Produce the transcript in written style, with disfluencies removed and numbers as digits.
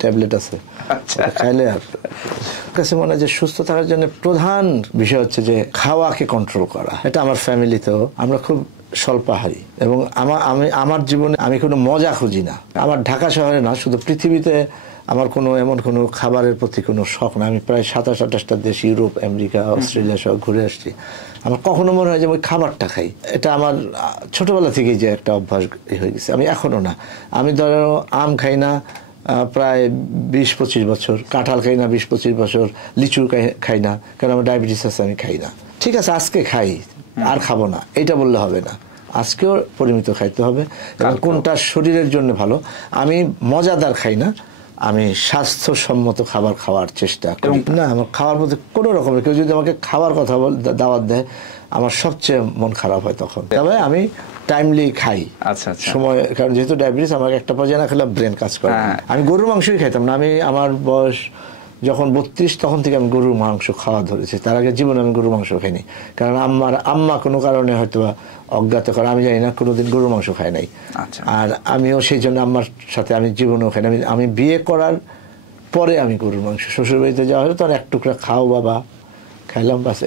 Tablet আছে, খাইলে আর কাছে মনে হয় যে সুস্থ থাকার জন্য প্রধান বিষয় হচ্ছে যে খাওয়াকে কন্ট্রোল করা। এটা আমার ফ্যামিলিতেও আমরা খুব স্বল্পাহারী, এবং আমার জীবনে আমি কোনো মজা খুঁজি না। আমার ঢাকা শহরে না, শুধু পৃথিবীতে আমার কোনো এমন কোনো খাবারের প্রতি কোনো শখ না। আমি প্রায় 27-28টা দেশ, ইউরোপ, আমেরিকা, অস্ট্রেলিয়া সব ঘুরে আসছি। আমার কখনো মনে হয় যে ওই খাবারটা খাই। এটা আমার ছোটবেলা থেকেই যে একটা অভ্যাস হয়ে গেছে। আমি এখনো না, আমি ধরো আম খাই না প্রায় 20-25 বছর, কাঁঠাল খাই না 20-25 বছর, লিচু খাই না, কারণ আমার ডায়াবেটিস আছে, আমি খাই না। ঠিক আছে, আজকে খাই, আর খাবো না এটা বললে হবে না। আজকেও পরিমিত খাইতে হবে, এবং কোনটা শরীরের জন্য ভালো। আমি মজাদার খাই না, আমি স্বাস্থ্যসম্মত খাবার খাওয়ার চেষ্টা করি। না, আমার খাওয়ার মধ্যে কোনো রকমের, কেউ যদি আমাকে খাবার কথা দাওয়াত দেয়, আমার সবচেয়ে মন খারাপ হয় তখন। তবে আমি টাইমলি খাই, সময়, কারণ যেহেতু ডায়াবেটিস, আমাকে একটা পর্যায়ে না খেলে ব্রেন কাজ করে। আমি গরুর মাংসই খাইতাম না। আমার বয়স যখন 32, তখন থেকে আমি গরুর মাংস খাওয়া ধরেছি। তার আগে জীবনে আমি গরুর মাংস খাইনি, কারণ আম্মা কোনো কারণে হয়তো অজ্ঞাত করে, আমি জানি না, কোনোদিন গরুর মাংস খাই নাই। আর আমিও সেই জন্য আম্মার সাথে আমি জীবনেও খাই না। আমি বিয়ে করার পরে আমি গরুর মাংস, শ্বশুর বাড়িতে যাওয়া হলো, তখন এক টুকরা খাও বাবা, খাইলাম, বাস।